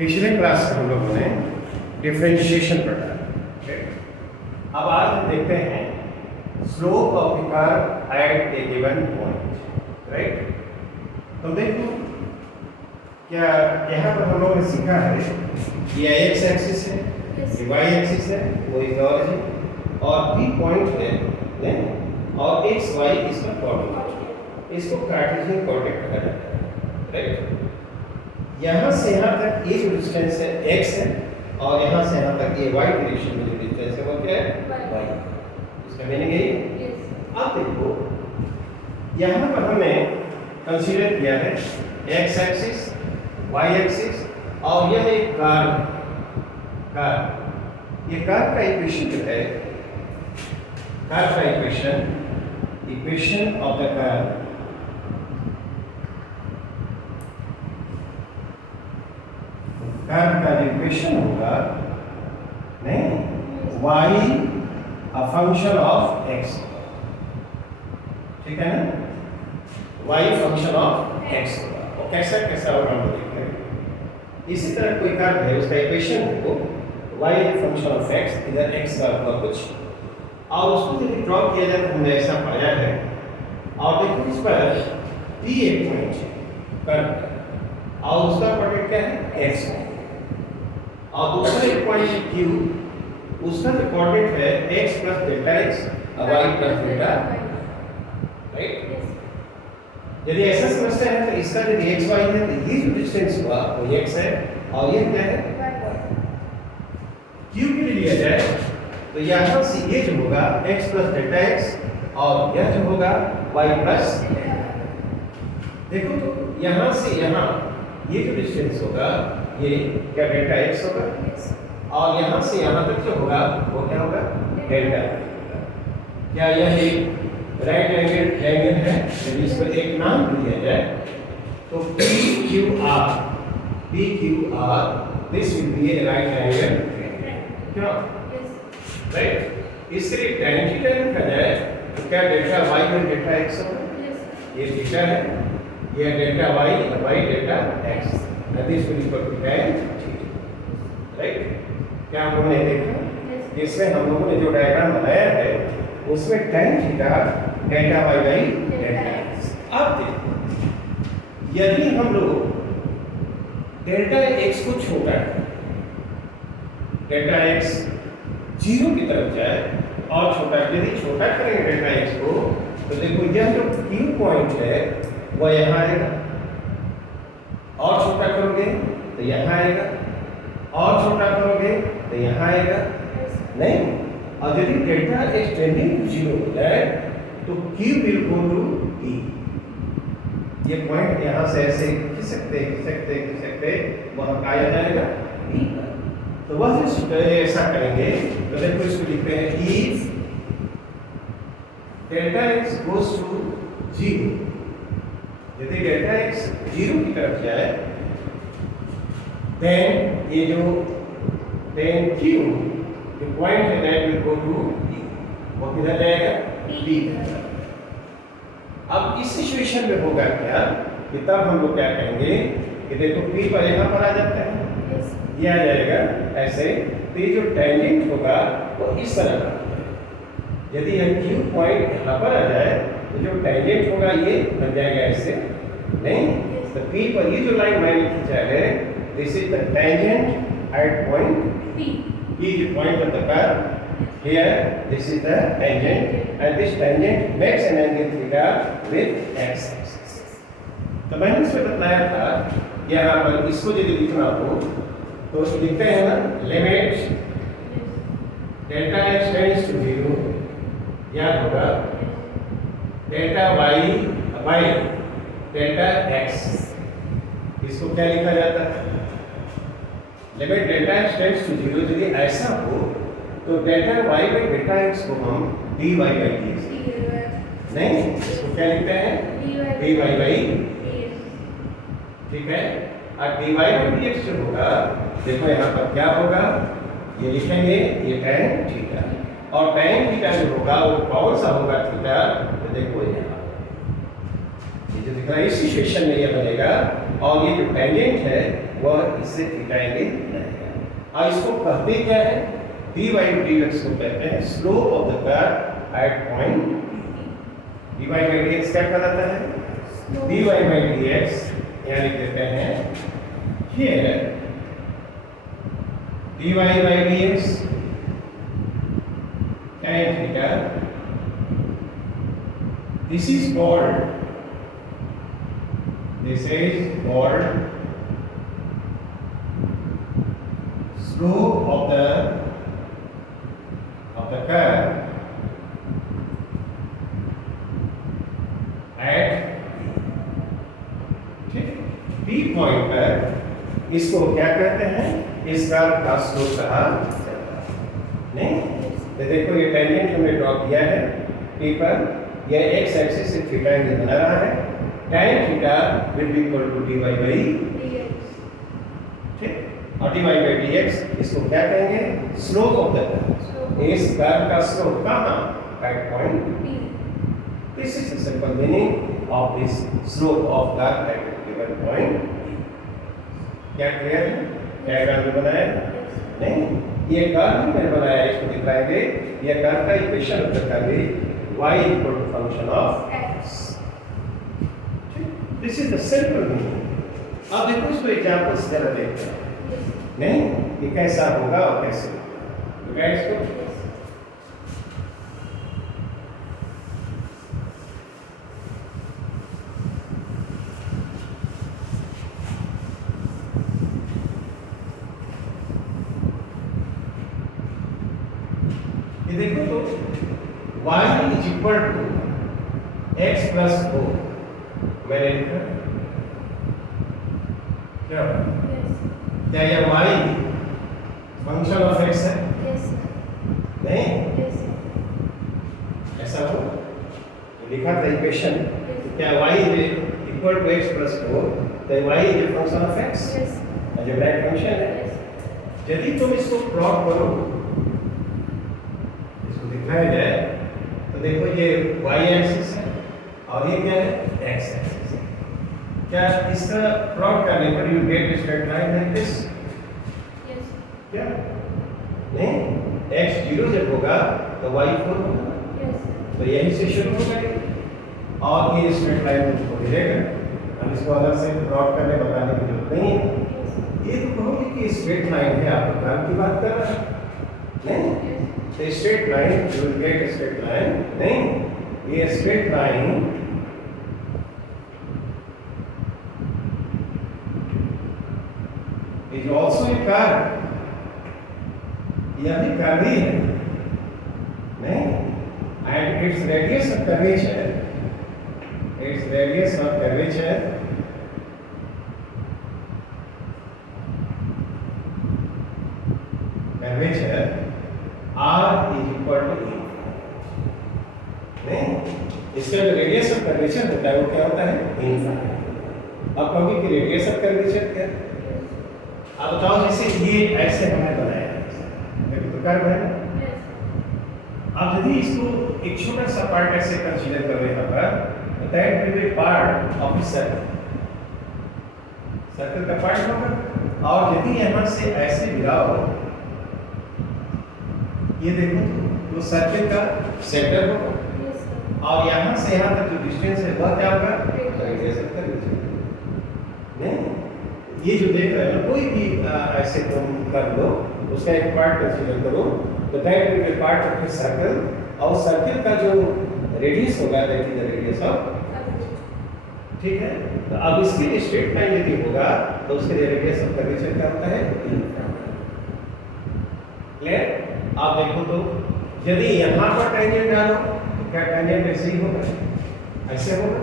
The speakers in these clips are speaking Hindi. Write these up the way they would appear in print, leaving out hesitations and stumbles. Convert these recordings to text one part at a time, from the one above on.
पिछले क्लास में हम लोगों ने डिफरेंशिएशन पढ़ा है। अब आज हम देखते हैं slope of the curve at A given point, right. तो देखो क्या यहाँ पर हम लोगों ने सीखा है ये एक्स एक्सिस है, ये वाई एक्सिस है, वो इज ऑरिजिन और बी पॉइंट है और एक्स वाई इसका कोऑर्डिनेट, इसको कार्टेशियन कोऑर्डिनेट कहा जाता है, राइट। यहाँ से यहाँ तक ये जो डिस्टेंस है x है और यहाँ से यहाँ तक ये y डायरेक्शन में जो डिस्टेंस है वो क्या है y। इसका मीनिंग है अब देखो यहाँ पर हमने कंसीडर किया है x एक्सिस, y एक्सिस और यह एक कर्व। ये कर्व का इक्वेशन जो है, कर्व का equation of the curve, curve का इक्वेशन होगा नहीं y a function of x, ठीक है ना, y फंक्शन ऑफ x होगा। और कैसा कैसा होगा हम देखेंगे। इसी तरह कोई कर्व है उसका इक्वेशन हो y फंक्शन ऑफ x, इधर x का होगा कुछ और उसको यदि ड्रॉ किया जाए तो हमने ऐसा पाया है। और देखो इस पर p एक पॉइंट है कर्व और उसका कोऑर्डिनेट क्या है x और दूसरा एक पॉइंट Q, उसका जो कोऑर्डिनेट है x प्लस डेल्टा x और y प्लस डेल्टा, राइट। यदि ऐसा समझते हैं तो इसका जो x y है तो ये जो डिस्टेंस हुआ वो x है और ये क्या है Q के लिए लिया जाए तो यहाँ से ये जो होगा x प्लस डेल्टा x और यह जो होगा y प्लस, देखो तो यहाँ से यहाँ ये जो डिस्टेंस होगा ये क्या डेल्टा x होगा और यहाँ से यहाँ तक जो होगा वो क्या होगा डेल्टा। क्या यह एक राइट एंगल है? यदि इस पर एक नाम दिया जाए तो PQR this will be A right angle, क्या राइट। इसके लिए tan थीटा लिखा जाए तो क्या डेल्टा y में डेल्टा x होगा, ये थीटा है, ये delta y delta x and this will equal to tan theta, right। क्या हम लोगों ने देखा इसमें हम लोगों ने जो डायग्राम बनाया है उसमें tan theta delta y by delta x। अब देखो यदि हम लोग डेल्टा x को छोटा करें, डेल्टा x 0 की तरफ जाए और छोटा, यदि छोटा करेंगे डेल्टा x को तो देखो यह जो Q पॉइंट है वह यहाँ आएगा और छोटा करोगे तो यहाँ आएगा और छोटा करोगे तो यहाँ आएगा नहीं। और यदि डेल्टा x टेंडिंग टू 0 हो जाए तो Q will go to E। ये पॉइंट यहाँ से ऐसे खिसकते वह आया जाएगा E पर। तो वह ऐसा करेंगे तो देखो इसको लिखते हैं if delta x goes to 0, यदि डेल्टा x 0 की तरफ जाए then ये जो tan Q जो पॉइंट है that will go to E, वो किधर जाएगा B। अब इस सिचुएशन में होगा क्या कि तब हम लोग क्या कहेंगे कि देखो P पर यहाँ पर आ जाता है, ये आ जाएगा ऐसे, तो ये जो टेंजेंट होगा वो इस तरह का है। यदि यह Q पॉइंट यहाँ पर आ जाए तो जो टेंजेंट होगा ये बन जाएगा ऐसे, नहीं तो P पर ये जो लाइन मैंने खींचा है this is the tangent at point P is the point of the curve. Here this is the tangent and this tangent makes an angle theta with x axis। तो मैंने इसमें बताया था यहाँ पर इसको यदि लिखना हो तो लिखते हैं ना limit delta x tends to 0, याद होगा delta y by delta x, इसको क्या लिखा जाता है limit delta x tends to 0। यदि ऐसा हो तो delta y by delta x को हम dy बाई dx, नहीं इसको क्या लिखते हैं dy बाई, ठीक है। और dy बाई dx जो होगा देखो यहाँ पर क्या होगा, ये लिखेंगे ये tan थीटा और tan थीटा जो होगा वो कौन सा होगा थीटा, तो देखो यहाँ ये जो दिख रहा है इस सिचुएशन में ये बनेगा और ये जो टेंजेंट है वह इससे थीटा एंगल बनाएगा। और इसको कहते क्या है, dy by dx को कहते हैं slope of the curve at point. dy by dx क्या कहलाता है, dy by dx यहाँ लिख देते हैं here dy by dx tan theta, this is called slope of the curve at P point पर इसको क्या कहते हैं, इस कर्व का स्लोप कहा जाता है। नहीं तो देखो ये टेंजेंट हमने ड्रॉ किया है P पर, यह x एक्सिस से थीटा एंगल बना रहा है, tan theta will be equal to dy by dx। ठीक, और dy by dx इसको क्या कहेंगे, स्लोप ऑफ द कर्व। इस कर्व का स्लोप कहां, at point P। This is the simple meaning of this slope of curve at given point P। क्या क्लियर है, क्या कर्व बनाया नहीं, ये कर्व मैंने बनाया, इसको दिखाएंगे। ये कर्व का इक्वेशन होता है y equal to function of x। This is the simple meaning। अब देखो इसको एग्जांपल्स जरा देखते हैं, नहीं ये कैसा होगा और कैसे होगा इसको। ये देखो तो y is equal to x plus 4 मैंने लिखा क्या, क्या यह y फंक्शन ऑफ x है? नहीं ऐसा हो लिखा था इक्वेशन, क्या y is equal to x plus 4, तो y is a function of x, algebraic function है। यदि तुम इसको प्लॉट करो, दिखाया जाए तो देखो ये y एक्सिस है और ये क्या है, x एक्सिस है। क्या इसका प्लॉट करने पर you get straight line like this, क्या नहीं, x 0 जब होगा तो y 4 होगा, तो यही से शुरू होगा और ये स्ट्रेट लाइन तुमको मिलेगा। हम इसको अलग से प्लॉट करने बताने की जरूरत नहीं है, ये तो कहोगे कि स्ट्रेट लाइन है, आप कर्व की बात कर रहे हैं नहीं, the straight line you will get a straight line, नहीं, a straight line is also a curve, यह भी कर्व ही है नहीं, and its radius of curvature r is equal to e, नहीं, इसका जो रेडियस ऑफ कर्वेचर होता है वो क्या होता है, इनफाइनाइट। अब कहोगे कि रेडियस ऑफ कर्वेचर क्या, अब बताओ जैसे ये ऐसे हमने बनाया देखो तो कर्व है ना, अब यदि इसको एक छोटा सा पार्ट ऐसे कंसीडर करो यहाँ पर, तो that will be part of the circle का पार्ट होगा। और यदि यहाँ से ऐसे गिराओ, ये देखो तो सर्कल का सेंटर होगा और यहाँ से यहाँ तक जो डिस्टेंस है वह क्या होगा, रेडियस ऑफ कर्वेचर। नहीं, ये जो देख रहे हो कोई भी ऐसे तुम कर लो, उसका एक पार्ट कंसीडर करो, तो that will be part of the circle, और सर्कल का जो रेडियस होगा that is the radius of, ठीक है। तो अब इसके स्ट्रेट लाइन यदि होगा तो उसके रेडियस ऑफ कर्वेचर क्या होता है, क्लियर। आप देखो तो यदि यहाँ पर टेंजेंट डालो तो क्या टेंजेंट ऐसे ही होगा, ऐसे होगा,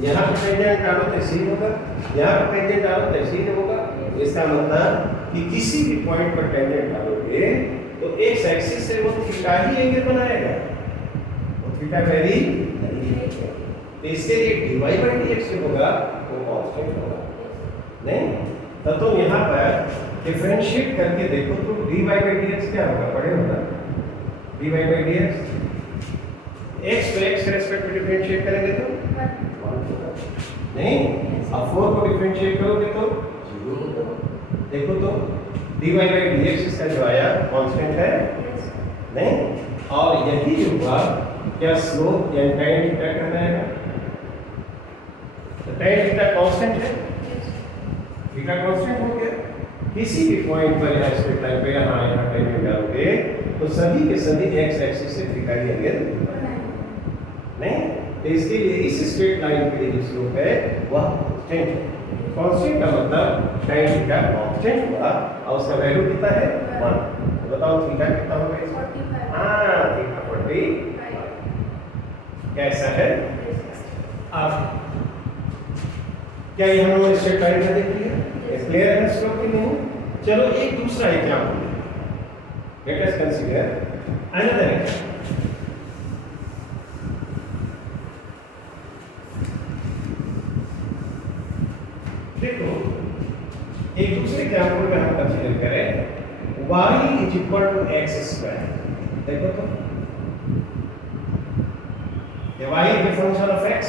यहाँ पर टेंजेंट डालो तो ऐसे ही होगा, यहाँ पर टेंजेंट डालो तो ऐसे ही होगा। इसका मतलब कि किसी भी पॉइंट पर टेंजेंट डालोगे तो एक्स एक्सिस से वो थीटा ही एंगल बनाएगा, वो थीटा वेरी नहीं, तो इसके लिए dy by dx जो होगा वो कांस्टेंट होगा नहीं। तो तुम यहाँ पर डिफरेंशिएट करके देखो तो dy by dx क्या होगा, पढ़े होगा dy by dx, x तो x के रेस्पेक्ट में डिफरेंशिएट करेंगे तो 1 होगा नहीं, अब 4 को डिफरेंशिएट करोगे तो 0। देखो तो dy by dx इसका जो आया कांस्टेंट है नहीं, और यही जो हुआ क्या स्लोप या tan थीटा कहलाएगा। तो tan थीटा कांस्टेंट है, थीटा कांस्टेंट हो गया। किसी भी पॉइंट पर यहाँ स्ट्रेट लाइन पे यहाँ टेंजेंट डालोगे तो सभी के सभी x एक्सिस से थीटा ही एंगल नहीं, तो इसके लिए इस स्ट्रेट लाइन के लिए जो स्लोप है वह कांस्टेंट है। कांस्टेंट का मतलब tan थीटा कांस्टेंट हुआ और उसका वैल्यू कितना है 1। तो बताओ थीटा कितना होगा इसमें? हां थीटा 45 कैसा है। अब क्या ये हम लोग स्ट्रेट लाइन में देख लिया? क्लियर है स्लोप की नहीं? चलो एक दूसरा example, let us consider another example. देखो एक दूसरे एग्जांपल में हम कंसीडर करें y is equal to x square. देखो तो ये y is the function of x,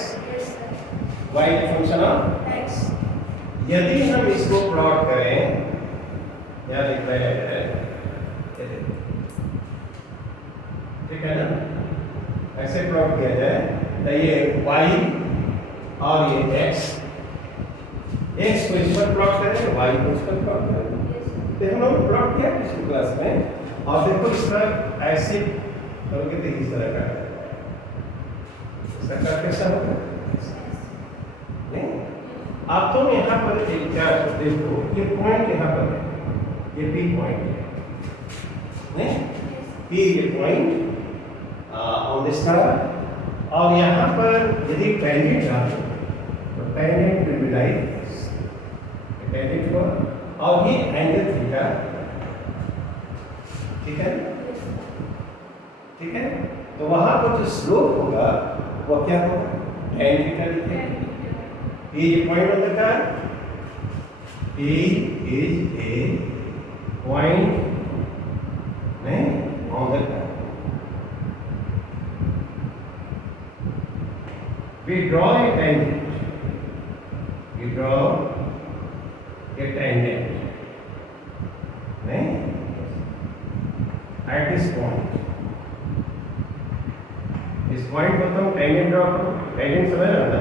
y is the function of x। यदि हम इसको प्लॉट करें, क्या लिख रहे हैं, ठीक है ना, ऐसे प्लॉट किया जाए तो ये y और ये x को इस पर प्लॉट करें, y को इस पर प्लॉट करें। तो हम लोग प्लॉट किया पिछली क्लास में, और देखो इस तरह ऐसे करोगे तो इस तरह का इसका कैसा होगा नहीं। आप तो यहाँ पर एक क्या देखो, ये पॉइंट यहाँ पर है, ये P पॉइंट है नहीं, P ये पॉइंट ऑन दिस तरह, और यहाँ पर यदि टेंजेंट डालो तो tangent will be like tangent को, और ये एंगल थीटा, ठीक है ठीक है। तो वहां पर जो स्लोप होगा वो क्या होगा, tan थीटा लिखेंगे। ये point on the curve, P is a point on the curve. We draw a tangent. We draw a tangent. At this point. इस पॉइंट पर तुम टेंजेंट ड्रॉ करो, टेंजेंट समझ रहे हो ना,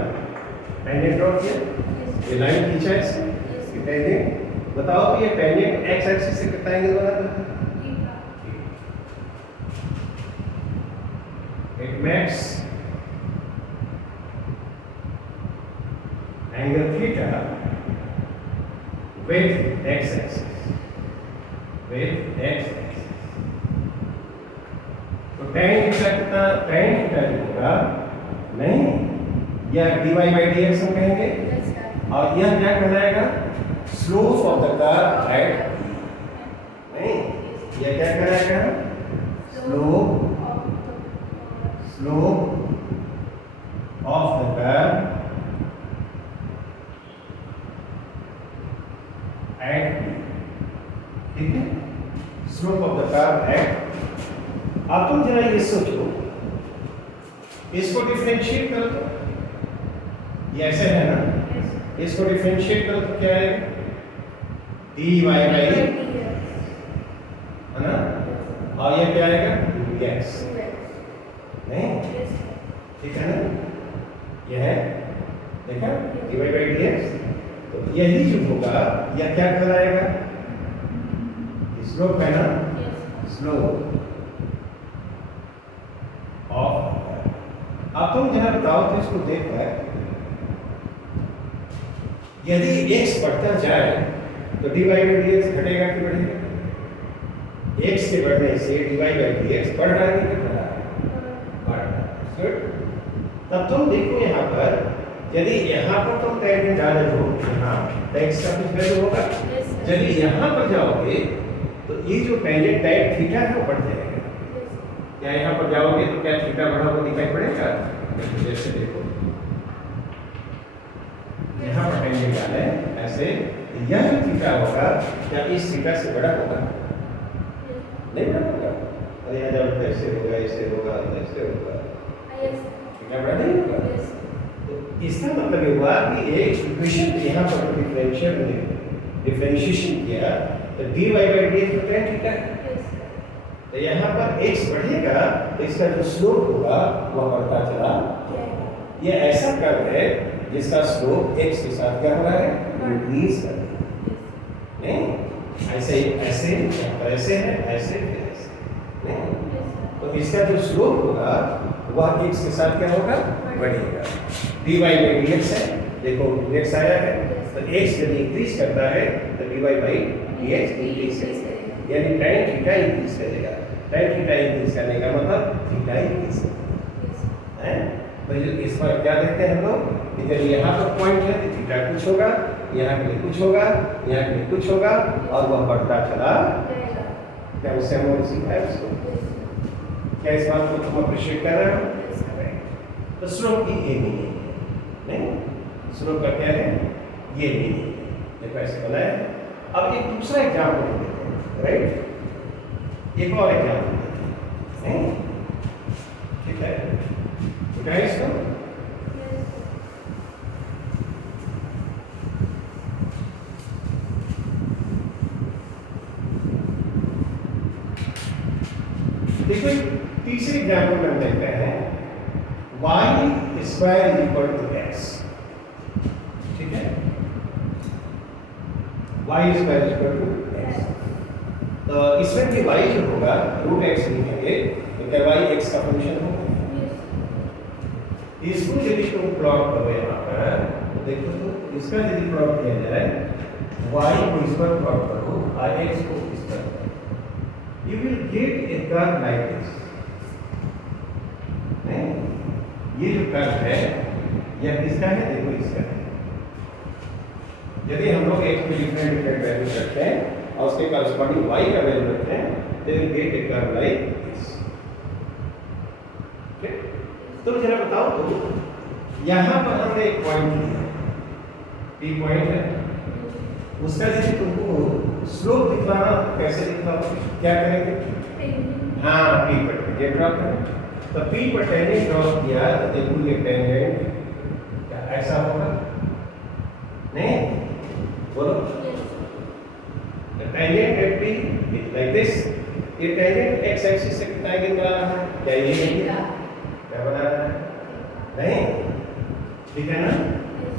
टेंजेंट ड्रॉ किया, ये लाइन खींचा है इससे, ये टेंजेंट बताओ तो ये टेंजेंट x एक्सिस से कितना एंगल बनाता है? It makes angle theta with x axis, with x axis. तो tan थीटा कितना, tan थीटा जो होगा नहीं, यह dy by dx हम कहेंगे, और यह क्या कहलाएगा, slope of the curve at नहीं, यह क्या कहलाएगा, slope of the curve at, ठीक है, slope of the curve at. अब तुम जरा ये सोचो, इसको डिफरेंशिएट करो तो ये ऐसे है ना, इसको डिफरेंशिएट करो तो क्या आएगा, dy by है ना, और ये क्या आएगा, dx नहीं, ठीक है ना, यह है देखा dy by dx। तो यही जो होगा यह क्या कहलाएगा, स्लोप है ना, स्लोप ऑफ। अब तुम जरा बताओ तो इसको देखकर, यदि x बढ़ता जाए तो dy by dx घटेगा कि बढ़ेगा, x के बढ़ने से dy by dx बढ़ रहा है कि घट रहा है, बढ़ रहा है। गुड। तब तुम देखो यहाँ पर, यदि यहाँ पर तुम टेंजेंट डाले हो यहाँ, तो x का कुछ वैल्यू होगा, यदि यहाँ पर जाओगे तो ये जो टेंजेंट tan थीटा है वो बढ़ जाएगा। क्या यहाँ पर जाओगे तो क्या थीटा बढ़ा हुआ दिखाई पड़ेगा, जैसे देखो यहाँ पर टेंजेंट डाले ऐसे, यह जो थीटा होगा क्या इस थीटा से बड़ा होगा, नहीं बड़ा होगा, अरे यहाँ जब ऐसे होगा, ऐसे होगा, ऐसे होगा, थीटा बड़ा नहीं होगा। तो इसका मतलब ये हुआ कि एक इक्वेशन यहाँ पर डिफरेंशिएशन किया तो dy by dx तो tan थीटा है। तो यहाँ पर x बढ़ेगा तो इसका जो स्लोप होगा वह बढ़ता चला जाएगा। ये ऐसा कर्व है जिसका स्लोप x के साथ क्या हो रहा है, इंक्रीज कर रहा है। नहीं ऐसे ऐसे यहाँ पर ऐसे है, ऐसे फिर ऐसे नहीं। तो इसका जो स्लोप होगा वह x के साथ क्या होगा, बढ़ेगा। dy by dx है, देखो x आया है तो x जब इंक्रीज करता है तो dy by dx इंक्रीज करेगा, यानी tan थीटा इंक्रीज करेगा। tan थीटा इंक्रीज करने का मतलब थीटा इंक्रीज है। तो इस पर क्या देखते हैं हम लोग कि जब यहाँ पर पॉइंट है तो थीटा कुछ होगा, यहाँ के लिए कुछ होगा, यहाँ के लिए कुछ होगा और वह बढ़ता चला। क्या उससे हम लोग सीखा है उसको? क्या इस बात को तुम अप्रिशिएट कर रहे हो? तो स्लोप की ये मीनिंग है, नहीं स्लोप का क्या है, ये मीनिंग है। देखो ऐसे बनाया। अब एक दूसरा एग्जाम्पल देते हैं, राइट? एक और एग्जाम्पल देते हैं, ठीक है? उठा है इसको? देखो तीसरे एग्जाम्पल में हम देखते हैं y square is equal to x, ठीक है? y square is equal to x। तो इसमें भी y जो होगा रूट x लिखेंगे तो क्या y x का फंक्शन होगा? इसको यदि तुम प्लॉट करो यहाँ पर तो देखो तो इसका यदि प्लॉट किया जाए y को इस पर प्लॉट करो और x को इस पर, you will get a curve like this। ये जो कर्व है यह किसका है, देखो इसका है। यदि हम लोग x में डिफरेंट वैल्यू रखते हैं और उसके कॉरस्पॉन्डिंग y का वैल्यू रखते हैं तो you will get a curve like this। ठीक? तो जरा बताओ तो यहाँ पर हमने एक पॉइंट लिया, P पॉइंट है, उसका यदि तुमको स्लोप दिखलाना कैसे दिखलाओ, क्या करेंगे? हाँ P पर टेंजेंट ड्रॉ करें। तो P पर टेंजेंट ड्रॉ किया तो देखो ये टेंजेंट क्या ऐसा होगा, नहीं बोलो? Tangent at P like this. ये टेंजेंट x एक्सिस से कितना एंगल बना रहा है, क्या ये क्या बना रहा है, नहीं? ठीक है ना?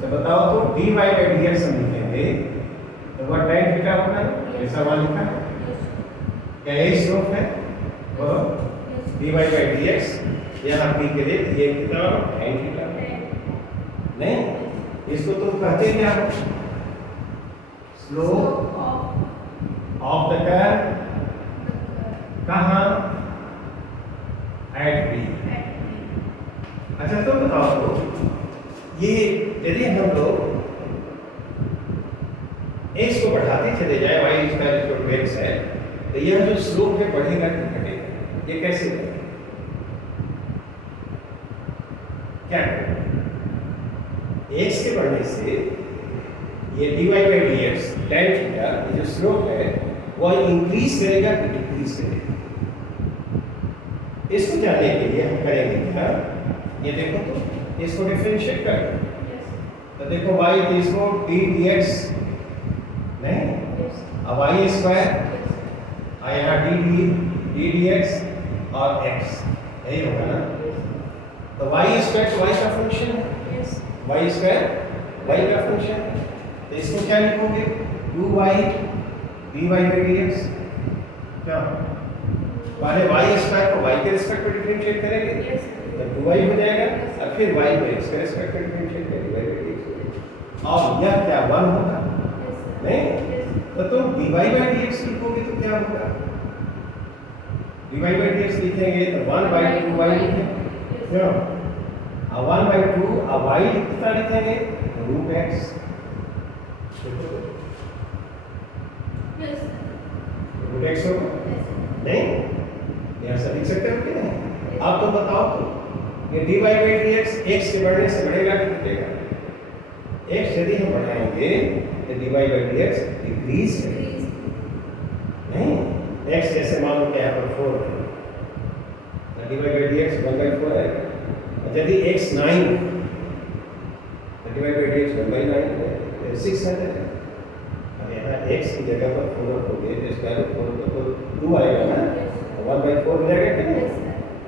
तो बताओ तो dy by dx हम लिखेंगे तो वह tan थीटा होगा, ऐसा वहां लिखा है, क्या यही स्लोप है? बोलो dy by dx यहाँ p के लिए ये कितना tan थीटा, नहीं? इसको तुम कहते क्या हो, स्लोप ऑफ द कर्व, कहाँ? At p। अच्छा तो बताओ तो ये यदि हम लोग x को बढ़ाते चले जाए y square equal to x है तो यह जो स्लोप है बढ़ेगा कि घटेगा, ये कैसे होगा? क्या x के बढ़ने से ये dy by dx tan theta ये जो स्लोप है वह इंक्रीज करेगा कि डिक्रीज करेगा? इसको जानने के लिए हम करेंगे क्या, ये देखो तो इसको डिफरेंशिएट कर तो देखो y इसको d dx, नहीं अब y स्क्वायर और यहाँ d dx और x यही होगा ना। तो y स्क्वायर तो y का फंक्शन है, y स्क्वायर y का फंक्शन है। तो इसको क्या लिखोगे, 2y dy by dx, क्या माने y स्क्वायर को y के रिस्पेक्ट में डिफरेंशिएट करेंगे तो 2y हो जाएगा और फिर y को x के रिस्पेक्ट में डिफरेंशिएट करेंगे और यह क्या 1 होगा, नहीं? तो तुम dy by dx लिखोगे तो क्या होगा, dy by dx लिखेंगे तो 1 by 2y लिखेंगे, क्यों? और 1 by 2 और y कितना लिखेंगे, रूट x, रूट x होगा, नहीं? यहाँ से लिख सकते हो क्या नहीं? आप तो बताओ तो ये dy by dx x के बढ़ने से बढ़ेगा कि घटेगा? x यदि हम बढ़ाएंगे तो dy by dx डिक्रीज करेगा, नहीं? x जैसे मान लो कि यहाँ पर 4 है तो dy by dx 1/4 आएगा। और यदि x 9 dy/dx 1/9 600 है। अब यहाँ x की जगह पर 4 रखोगे तो स्क्वायर रूट 4 तो 2 आएगा ना, 1/4 हो जाएगा क्या?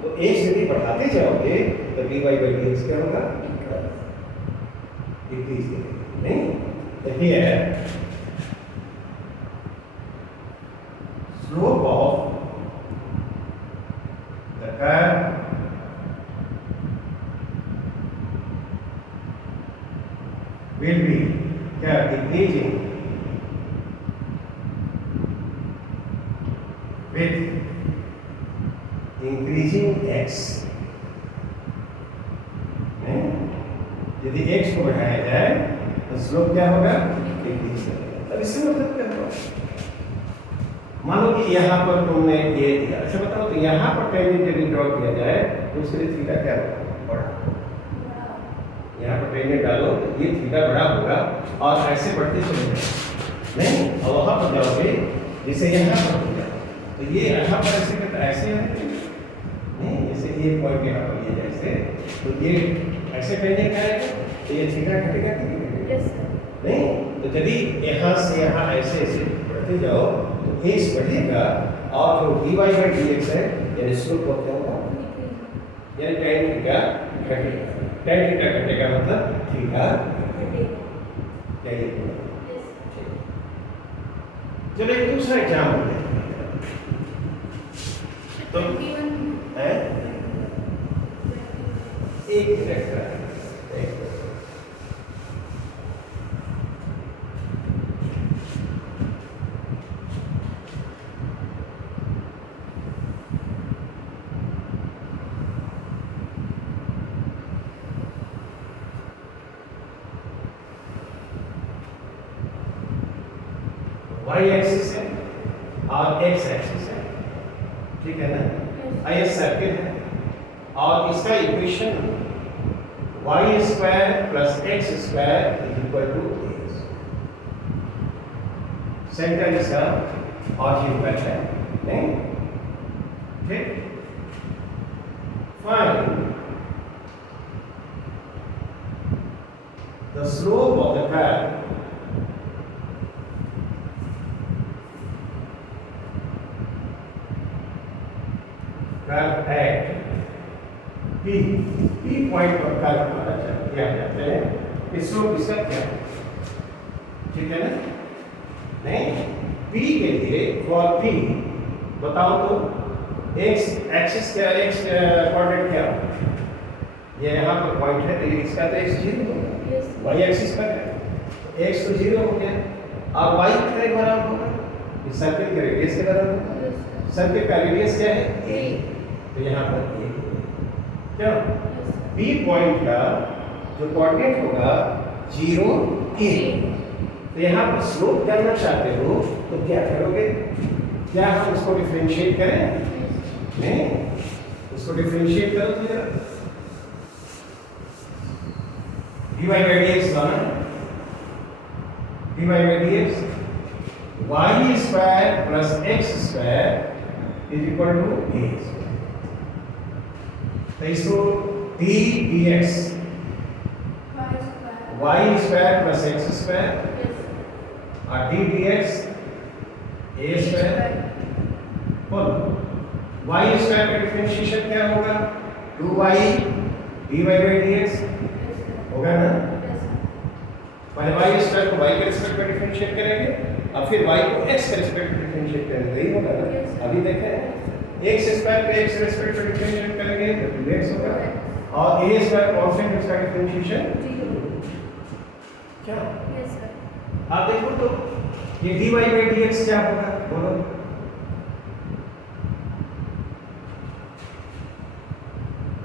तो x यदि बढ़ाते जाओगे तो dy/dx क्या होगा? 21 नहीं। तो here slope of the curve will be क्या decreasing with increasing x। यदि x को बढ़ाया जाए तो स्लोप क्या होगा? डिक्रीज करेगा। अब इससे मतलब क्या होगा? मानो कि यहाँ पर तुमने ये दिया, अच्छा बताओ तो यहाँ पर टेंजेंट यदि ड्रॉ किया जाए तो उसके लिए थीटा क्या होगा? बड़ा। यहाँ पर टेंजेंट डालो तो ये थीटा बड़ा होगा और ऐसे बढ़ते चले जाए नहीं, और वहाँ पर जाओगे जैसे यहाँ पर हो जाए तो ये यहाँ पर ऐसे करता ऐसे नहीं, जैसे ये पॉइंट यहाँ पर ये जैसे तो ये ऐसे टेंजेंट आएगा तो ये थीटा घटेगा कि नहीं? तो यदि यहाँ से यहाँ ऐसे ऐसे बढ़ते जाओ तो x बढ़ेगा और जो dy/dx है यानी स्लोप क्या होगा? यानी tan थीटा घटेगा। tan थीटा घटेगा मतलब थीटा क्या ये चलो एक दूसरा एग्जाम्पल है तो है एक मिनट का y एक्सिस है और x एक्सिस है, ठीक है ना? ये सर्किल है और इसका equation y square plus x square is equal to a। Centre इसका ऑक्यूपेट है नहीं, ठीक? Find the slope of the curve at P point पर कर्व हमारा क्या जाते हैं कि स्लोप इसका क्या है, ठीक है ना? नहीं, P के लिए फॉर P बताओ तो x एक्सिस क्या, x कोऑर्डिनेट क्या होगा? ये यहाँ पर पॉइंट है तो इसका तो x 0 होगा, y एक्सिस पर है x तो 0 हो गया और y कितने बराबर होगा? इस सर्कल के रेडियस के बराबर होगा। सर्कल का रेडियस क्या है? a। तो यहाँ पर a क्या B पॉइंट का जो कोऑर्डिनेट होगा 0 a। तो यहाँ पर स्लोप जानना चाहते हो तो क्या करोगे? क्या हम उसको डिफरेंशिएट करें? नहीं, उसको डिफरेंशिएट करो तो जरा dy/dx लाना, dy/dx y square plus x square is equal to a। तो इसको d dx y square plus x square और d dx a स्क्वायर बोलो y स्क्वायर का डिफरेंशिएशन क्या होगा? 2y dy/dx होगा ना? पहले y स्क्वायर को y के रिस्पेक्ट में डिफरेंशिएट करेंगे और फिर y को x के रिस्पेक्ट में डिफरेंशिएट करेंगे, यही होगा ना? अभी देखें x स्क्वायर पे x रिस्पेक्ट में डिफरेंशिएट करेंगे तो 2x होगा और a स्क्वायर कांस्टेंट इसका डिफरेंशिएशन 0 क्या? Yes sir. आप देखो तो ये dy/dx क्या होगा बोलो?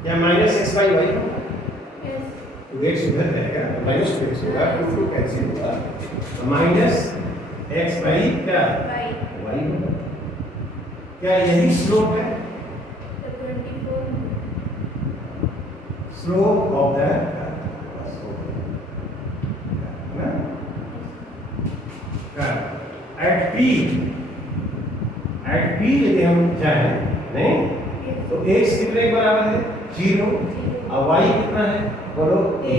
क्या -x/y होगा? यस। तो x उधर रहेगा -2x होगा, 2 कैंसिल होगा तो -x/y क्या? y होगा। क्या यही स्लोप है? Slope of the at P यदि हम जाए नहीं तो x कितने के बराबर है? 0 और y कितना है बोलो? a।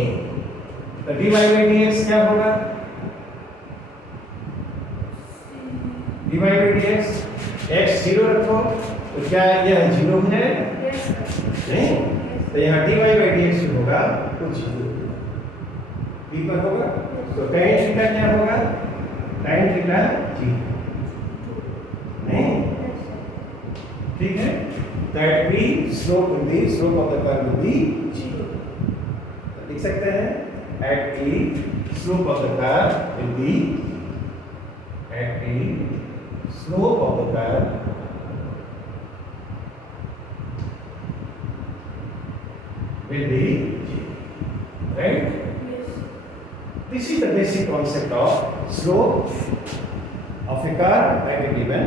तो dy by dx क्या होगा? dy by dx x 0 रखो तो क्या यह 0 हो जाएगा? नहीं, तो यहाँ dy by dx जो होगा वो 0 b पर होगा। तो tan थीटा क्या होगा? tan थीटा 0 नहीं, ठीक है। That p slope will be slope of the curve will be 0। लिख सकते हैं at p slope of the curve will be at p slope of the curve will be 0, right? Yes. This is the basic concept of slope of a curve at a given